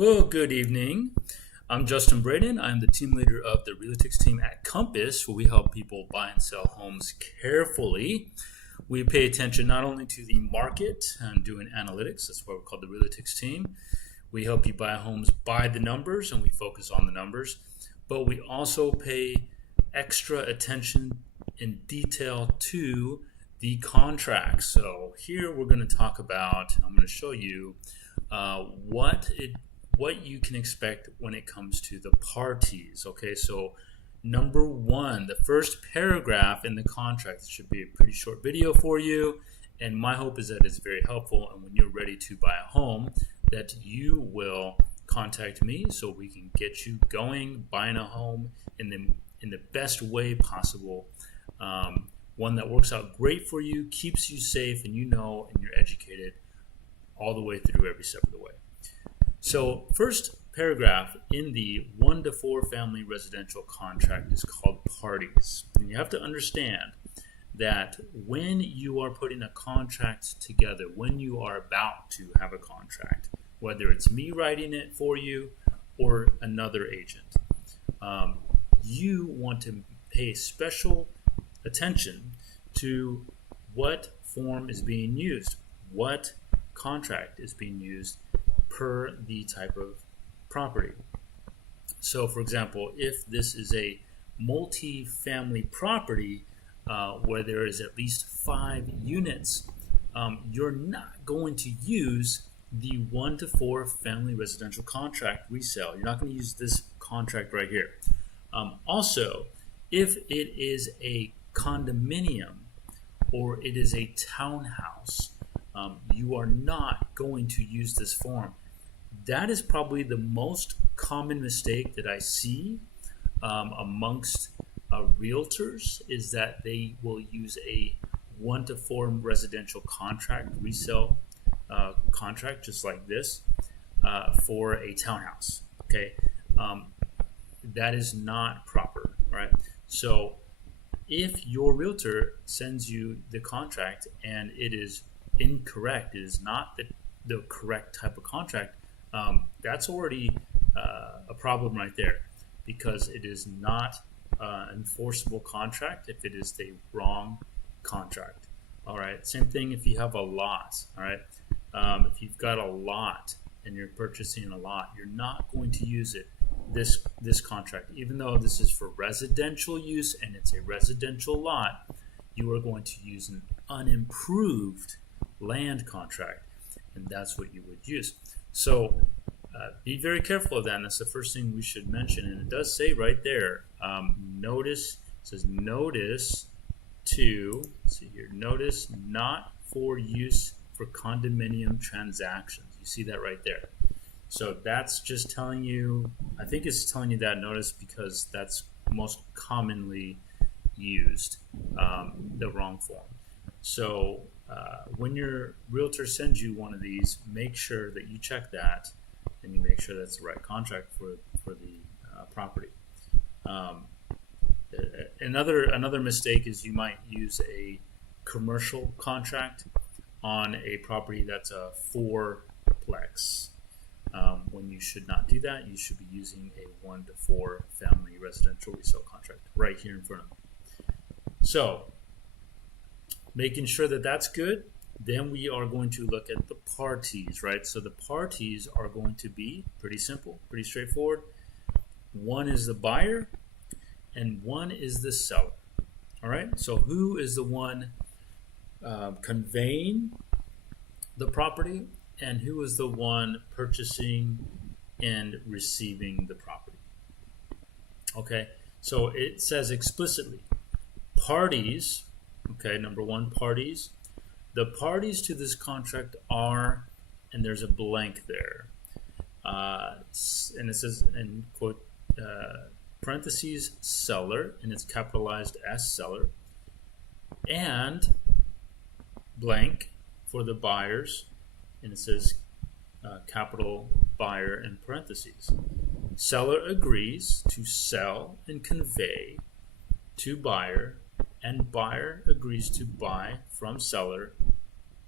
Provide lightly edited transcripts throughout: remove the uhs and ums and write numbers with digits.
Well, good evening. I'm Justin Braden. I'm the team leader of the Realtix team at Compass, where we help people buy and sell homes carefully. We pay attention not only to the market and doing analytics, that's why we're called the Realtix team. We help you buy homes by the numbers, and we focus on the numbers. But we also pay extra attention in detail to the contracts. So here we're going to talk about, I'm going to show you what you can expect when it comes to the parties. Okay, so number one, the first paragraph in the contract should be a pretty short video for you, and my hope is that it's very helpful, and when you're ready to buy a home, that you will contact me so we can get you going, buying a home in the best way possible. One that works out great for you, keeps you safe, and you're educated all the way through every step of the way. So first paragraph in the 1 to 4 family residential contract is called parties. And you have to understand that when you are putting a contract together, when you are about to have a contract, whether it's me writing it for you or another agent, you want to pay special attention to what form is being used, what contract is being used per the type of property. So for example, if this is a multi-family property where there is at least 5 units, you're not going to use the 1 to 4 family residential contract resale. You're not going to use this contract right here. Also, if it is a condominium or it is a townhouse, you are not going to use this form. That is probably the most common mistake that I see amongst realtors, is that they will use a 1 to 4 residential contract resale contract just like this for a townhouse. Okay, that is not proper, right? So if your realtor sends you the contract and it is incorrect, it is not the correct type of contract, that's already a problem right there, because it is not an enforceable contract if it is the wrong contract. All right, same thing if you have a lot. All right, if you've got a lot and you're purchasing a lot, you're not going to use this contract, even though this is for residential use and it's a residential lot. You are going to use an unimproved land contract, and that's what you would use. So be very careful of that, and that's the first thing we should mention. And it does say right there, notice not for use for condominium transactions. You see that right there. So that's just telling you, I think it's telling you that notice because that's most commonly used, the wrong form. So when your realtor sends you one of these, make sure that you check that and you make sure that's the right contract for the property. Another mistake is you might use a commercial contract on a property that's a 4-plex. When you should not do that, you should be using a 1 to 4 family residential resale contract right here in front of you. So making sure that that's good, then we are going to look at the parties, right? So the parties are going to be pretty simple, pretty straightforward. One is the buyer and one is the seller. All right, so who is the one conveying the property, and who is the one purchasing and receiving the property? Okay, so it says explicitly, parties. Okay, number one, parties. The parties to this contract are, and there's a blank there, and it says in quote parentheses seller, and it's capitalized as seller, and blank for the buyers, and it says capital buyer in parentheses. Seller agrees to sell and convey to buyer, and buyer agrees to buy from seller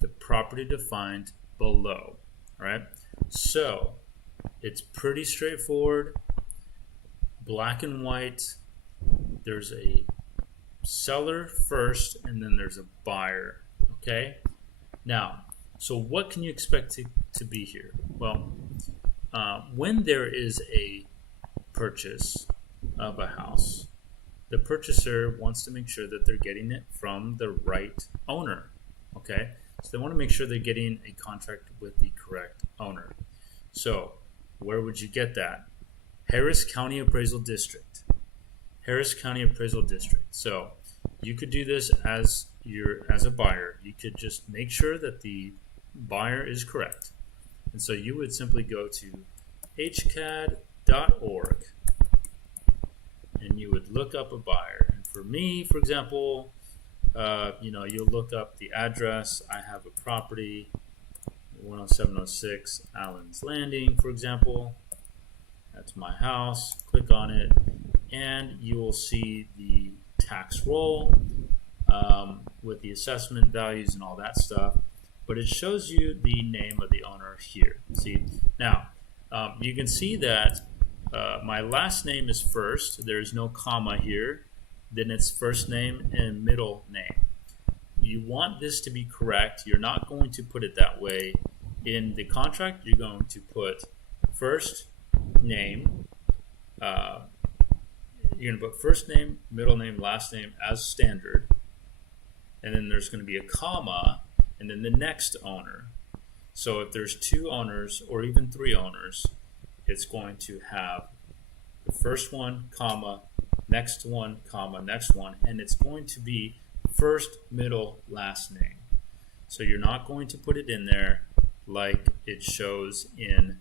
the property defined below. All right, so It's pretty straightforward, black and white. There's a seller first, and then there's a buyer. Okay. Now, so what can you expect to be here? Well, when there is a purchase of a house, the purchaser wants to make sure that they're getting it from the right owner. Okay, so they want to make sure they're getting a contract with the correct owner. So where would you get that? Harris County Appraisal District. Harris County Appraisal District. So you could do this as a buyer. You could just make sure that the buyer is correct. And so you would simply go to hcad.org and you would look up a buyer. And for me, for example, you'll look up the address. I have a property, 10706 Allen's Landing, for example. That's my house. Click on it, and you will see the tax roll with the assessment values and all that stuff. But it shows you the name of the owner here. See, now you can see that my last name is first. There's no comma here. Then it's first name and middle name. You want this to be correct. You're not going to put it that way in the contract. You're going to put first name. You're going to put first name, middle name, last name as standard. And then there's going to be a comma and then the next owner. So if there's two owners or even three owners, it's going to have the first one, comma, next one, comma, next one, and it's going to be first, middle, last name. So you're not going to put it in there like it shows in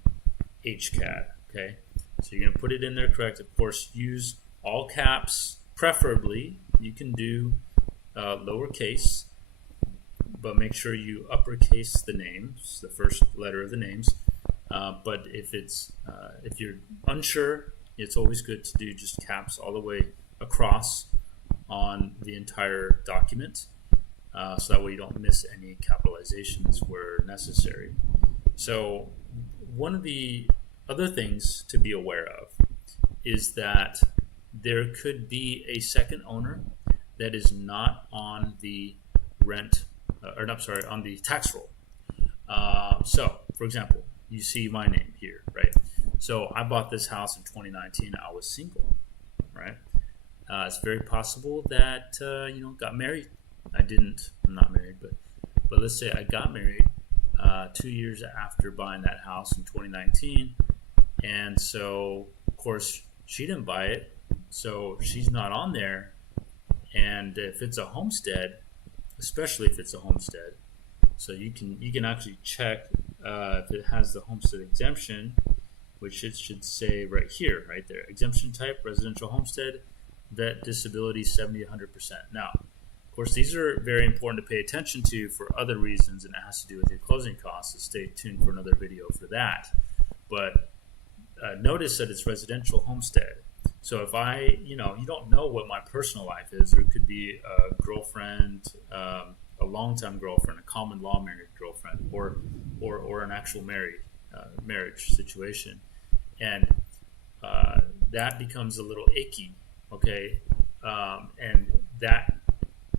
HCAD, okay? So you're going to put it in there correct. Of course, use all caps, preferably. You can do lowercase, but make sure you uppercase the names, the first letter of the names. But if you're unsure, it's always good to do just caps all the way across on the entire document, so that way you don't miss any capitalizations where necessary. So one of the other things to be aware of is that there could be a second owner that is not on the on the tax roll. So, for example, you see my name here, right? So I bought this house in 2019. I was single, right? It's very possible that got married. I'm not married, but let's say I got married 2 years after buying that house in 2019, and so of course she didn't buy it, so she's not on there. And if it's a homestead, especially if it's a homestead, so you can actually check if it has the homestead exemption, which it should say right here, right there, exemption type, residential homestead, vet disability 70 to 100%. Now, of course, these are very important to pay attention to for other reasons, and it has to do with your closing costs, so stay tuned for another video for that. But notice that it's residential homestead. So if you don't know what my personal life is, there could be a girlfriend, a longtime girlfriend, a common law married girlfriend, or an actual marriage situation, and that becomes a little icky, okay? And that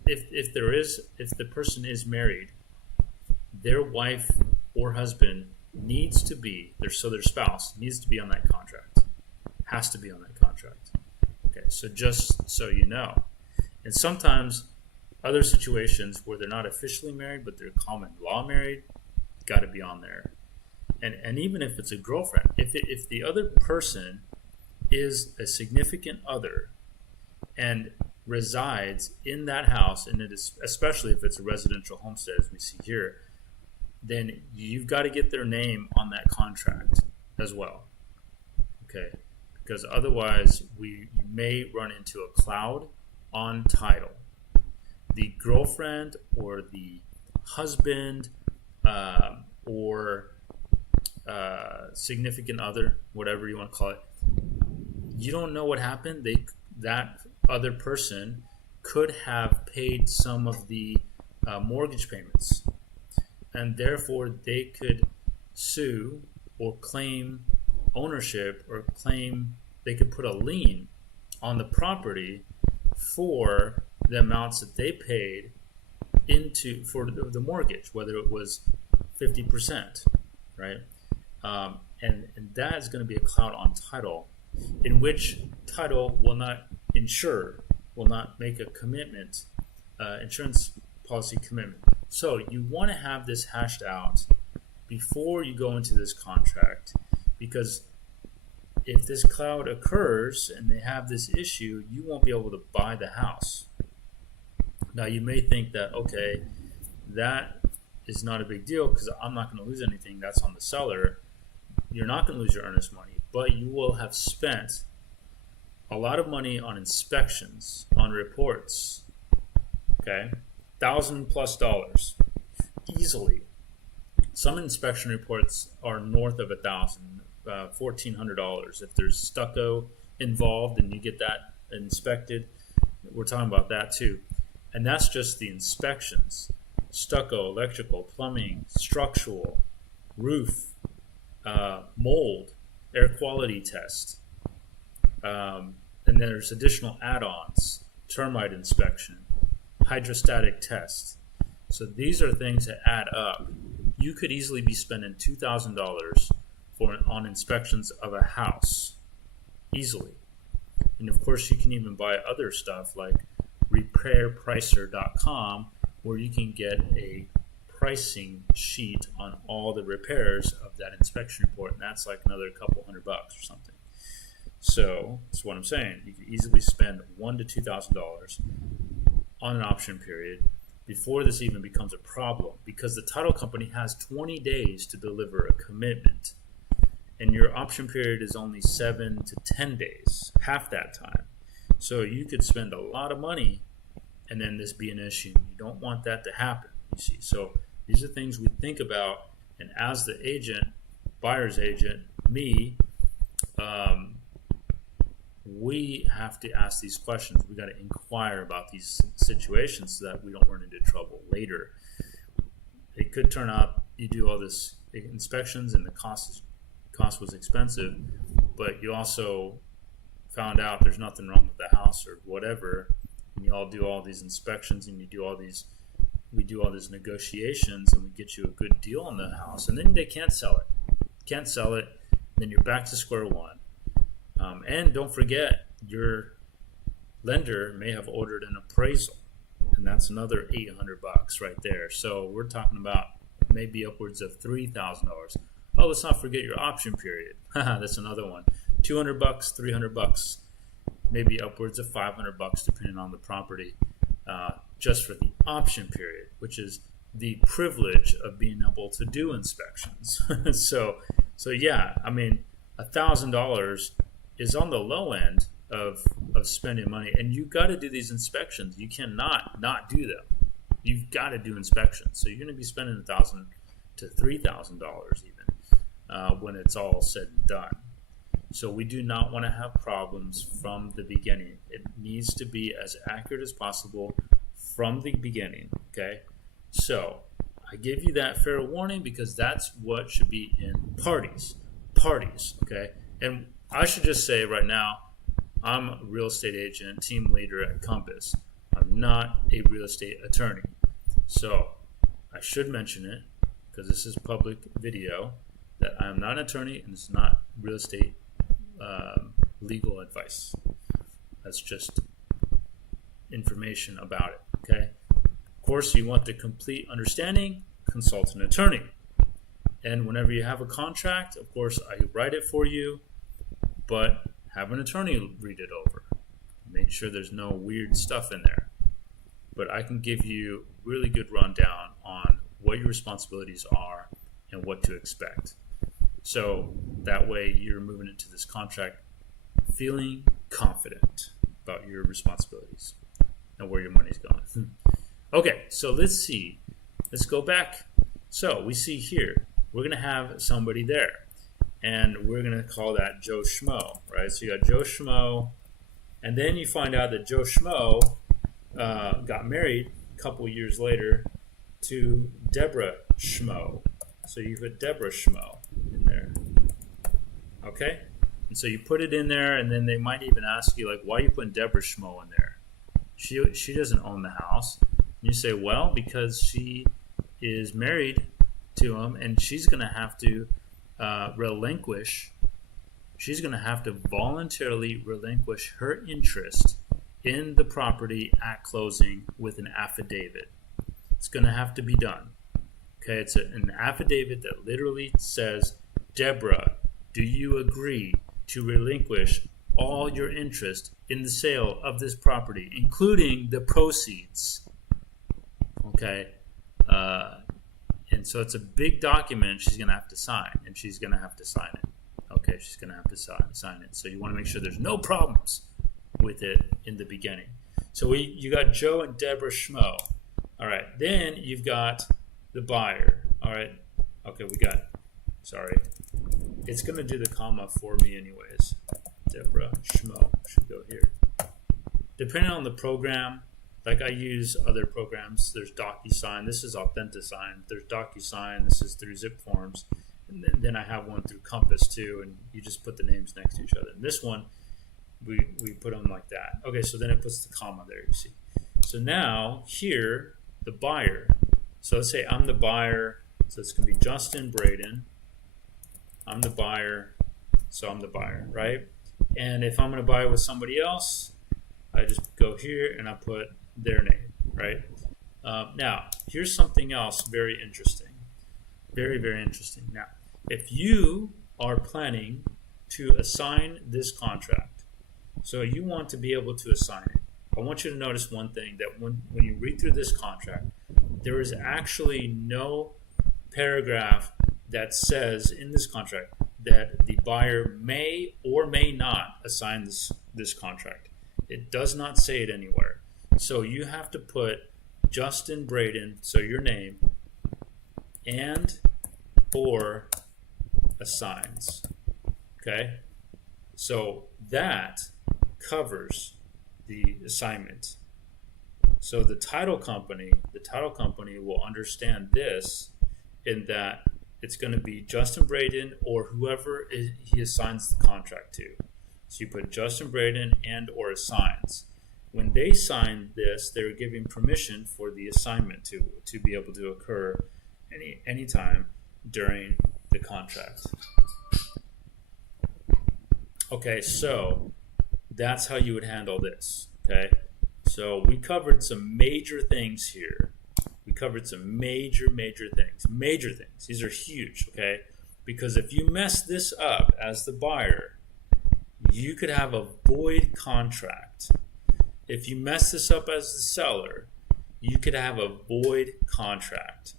if the person is married, their wife or husband needs to be their spouse needs to be on that contract, has to be on that contract. Okay, so just so you know. And sometimes other situations where they're not officially married but they're common law married, got to be on there. And even if it's a girlfriend, if the other person is a significant other and resides in that house, and it is, especially if it's a residential homestead as we see here, then you've got to get their name on that contract as well, okay? Because otherwise you may run into a cloud on title. The girlfriend or the husband or significant other, whatever you want to call it, you don't know what happened. That other person could have paid some of the mortgage payments, and therefore they could sue or claim ownership or claim, they could put a lien on the property for the amounts that they paid for the mortgage, whether it was 50%, right? And that is going to be a cloud on title, in which title will not make a commitment, insurance policy commitment. So you want to have this hashed out before you go into this contract, because if this cloud occurs and they have this issue, you won't be able to buy the house. Now you may think that, okay, that is not a big deal because I'm not going to lose anything. That's on the seller. You're not going to lose your earnest money, but you will have spent a lot of money on inspections, on reports, okay? $1,000+ easily. Some inspection reports are north of $1,000, $1,400. If there's stucco involved and you get that inspected, we're talking about that too. And that's just the inspections: stucco, electrical, plumbing, structural, roof, mold, air quality test. And there's additional add-ons: termite inspection, hydrostatic test. So these are things that add up. You could easily be spending $2,000 on inspections of a house, easily. And of course, you can even buy other stuff like repairpricer.com, where you can get a pricing sheet on all the repairs of that inspection report, and that's like another couple $100 or something. So that's what I'm saying. You can easily spend $1,000 to $2,000 on an option period before this even becomes a problem, because the title company has 20 days to deliver a commitment, and your option period is only 7 to 10 days, half that time. So you could spend a lot of money and then this be an issue. You don't want that to happen, you see. So these are things we think about, and as the agent, buyer's agent, me, we have to ask these questions. We got to inquire about these situations so that we don't run into trouble later. It could turn out you do all this inspections and the cost was expensive, but you also found out there's nothing wrong with the house or whatever, and you all do all these inspections and we do all these negotiations, and we get you a good deal on the house, and then they can't sell it. Then you're back to square one. And don't forget, your lender may have ordered an appraisal, and that's another $800 right there. So we're talking about maybe upwards of $3,000. Oh, let's not forget your option period. That's another one. $200, $300, maybe upwards of $500 depending on the property, just for the option period, which is the privilege of being able to do inspections. So yeah, I mean, $1,000 is on the low end of spending money, and you've got to do these inspections. You cannot not do them. You've got to do inspections. So you're going to be spending $1,000 to $3,000 even when it's all said and done. So we do not want to have problems from the beginning. It needs to be as accurate as possible from the beginning, okay? So I give you that fair warning because that's what should be in parties, okay? And I should just say right now, I'm a real estate agent, team leader at Compass. I'm not a real estate attorney. So I should mention it because this is public video, that I am not an attorney and it's not real estate legal advice. That's just information about it, okay? Of course, you want the complete understanding, consult an attorney. And whenever you have a contract, of course, I write it for you, but have an attorney read it over. Make sure there's no weird stuff in there. But I can give you a really good rundown on what your responsibilities are and what to expect. So that way you're moving into this contract feeling confident about your responsibilities and where your money's going. Okay, so let's see. Let's go back. So we see here, we're going to have somebody there. And we're going to call that Joe Schmo, right? So you got Joe Schmo, and then you find out that Joe Schmo got married a couple years later to Deborah Schmo. So you put Deborah Schmo in there. Okay? And so you put it in there, and then they might even ask you, like, why are you putting Deborah Schmo in there? She doesn't own the house. And you say, well, because she is married to him, and she's going to have to relinquish. She's going to have to voluntarily relinquish her interest in the property at closing with an affidavit. It's going to have to be done. Okay, it's an affidavit that literally says, Deborah, do you agree to relinquish all your interest in the sale of this property, including the proceeds? Okay, and so it's a big document she's going to have to sign, and she's going to have to sign it. Okay, she's going to have to sign it. So you want to make sure there's no problems with it in the beginning. So you got Joe and Deborah Schmo. All right, then you've got the buyer. All right, okay, sorry. It's going to do the comma for me anyways. Deborah Schmo should go here. Depending on the program, like I use other programs, there's DocuSign. This is AuthentiSign. There's DocuSign. This is through ZipForms. And then I have one through Compass too, and you just put the names next to each other. And this one, we put them like that. Okay, so then it puts the comma there, you see. So now here, the buyer. So let's say I'm the buyer. So it's going to be Justin Braden. I'm the buyer. So I'm the buyer, right? And if I'm going to buy with somebody else, I just go here and I put their name, right? Now, here's something else very interesting. Very, very interesting. Now, if you are planning to assign this contract, so you want to be able to assign it, I want you to notice one thing, that when you read through this contract, there is actually no paragraph that says in this contract that the buyer may or may not assign this contract. It does not say it anywhere. So you have to put Justin Braden, so your name, and or assigns. Okay? So that covers the assignment. So the title company will understand this, in that it's going to be Justin Braden or whoever he assigns the contract to. So you put Justin Braden and or assigns. When they sign this, they're giving permission for the assignment to be able to occur anytime during the contract. Okay, so that's how you would handle this. Okay, so we covered some major things here. We covered some major things. These are huge, okay? Because if you mess this up as the buyer, you could have a void contract. If you mess this up as the seller, you could have a void contract.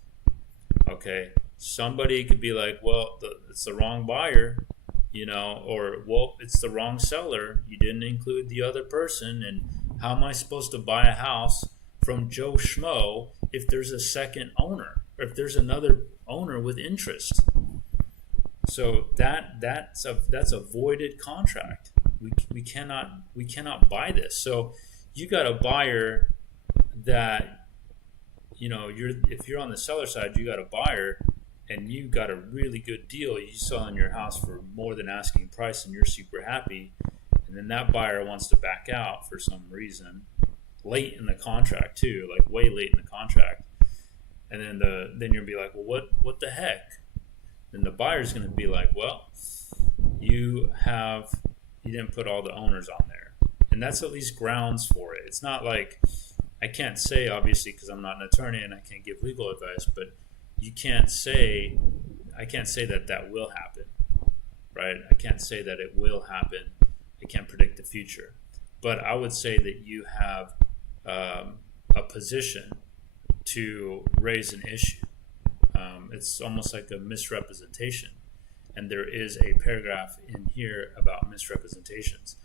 Okay? Somebody could be like, well, it's the wrong buyer, or, well, it's the wrong seller. You didn't include the other person, and how am I supposed to buy a house from Joe Schmo if there's a second owner, or if there's another owner with interest? So that's a voided contract. We cannot buy this. So you got a buyer that, if you're on the seller side, you got a buyer and you got a really good deal. You selling your house for more than asking price and you're super happy. And then that buyer wants to back out for some reason, late in the contract too, like way late in the contract. And then you'll be like, well, what the heck? Then the buyer's going to be like, well, you didn't put all the owners on there. And that's at least grounds for it. It's not like, I can't say, obviously, because I'm not an attorney and I can't give legal advice, but I can't say that will happen, right? I can't say that it will happen. I can't predict the future. But I would say that you have a position to raise an issue. It's almost like a misrepresentation. And there is a paragraph in here about misrepresentations.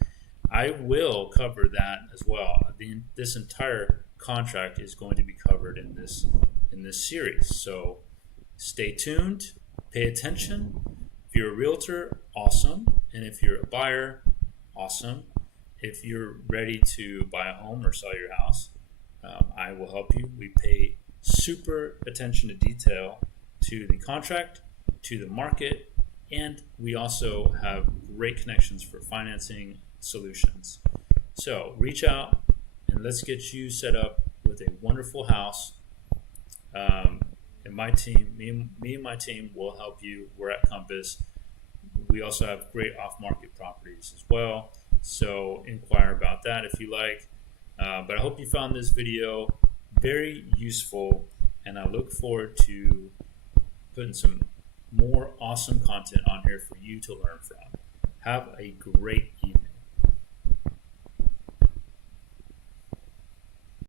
I will cover that as well. This entire contract is going to be covered in this series. So stay tuned, pay attention. If you're a realtor, awesome. And if you're a buyer, awesome. If you're ready to buy a home or sell your house, I will help you. We pay super attention to detail to the contract, to the market, And we also have great connections for financing solutions. So reach out and let's get you set up with a wonderful house. And my team, me and my team will help you. We're at Compass. We also have great off-market properties as well. So inquire about that if you like. But I hope you found this video very useful, and I look forward to putting some more awesome content on here for you to learn from. Have a great